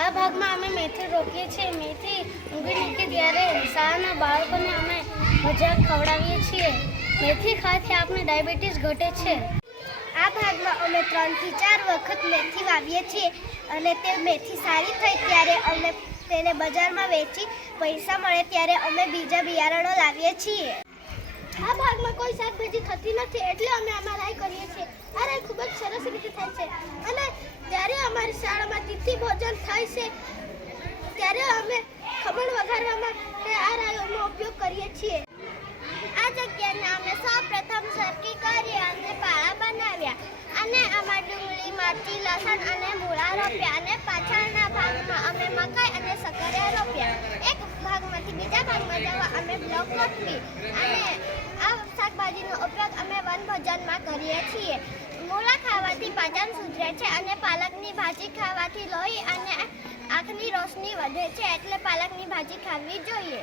આ ભાગમાં અમે મેથી રોપીએ છીએ. મેથી ઊંઘી નીકળે ત્યારે શાળાના બાળકોને અમે ભજીયા ખવડાવીએ છીએ. મેથી ખાવાથી આપણે ડાયાબિટીસ ઘટે છે. આ ભાગમાં અમે 3 થી 4 વખત મેથી વાવીએ છીએ અને તે મેથી સારી થાય ત્યારે અમે તેને બજારમાં વેચી પૈસા મળે ત્યારે અમે બીજા બિયારણો લાવીએ છીએ. આ ભાગમાં કોઈ શાકભાજી થતી નથી એટલે અમે આમાં રાઈ કરીએ છીએ. આ રાઈ ખૂબ જ સરસ રીતે થાય છે અને જ્યારે અમારી શાળામાં તિથિ ભોજન થાય છે ત્યારે અમે ખમણ વઘારવા માટે આ રાઈનો ઉપયોગ કરીએ છીએ. આ જગ્યાને અમે સૌપ્રથમ સરખી કરી અને પાળા બનાવ્યા અને આમાં ડુંગળી, મરચી, લસણ અને મૂળા રોપ્યા અને પાછળના ભાગમાં અમે મકાઈ અને સકરિયા રોપ્યા. એક ભાગમાંથી બીજા ભાગમાં જવા અમે બ્લોક ગોઠવી અને આ શાકભાજીનો ઉપયોગ અમે વનભોજનમાં કરીએ છીએ. મૂળા ખાવાથી પાચન સુધરે છે અને પાલકની ભાજી ખાવાથી લોહી અને આંખની રોશની વધે છે એટલે પાલકની ભાજી ખાવી જોઈએ.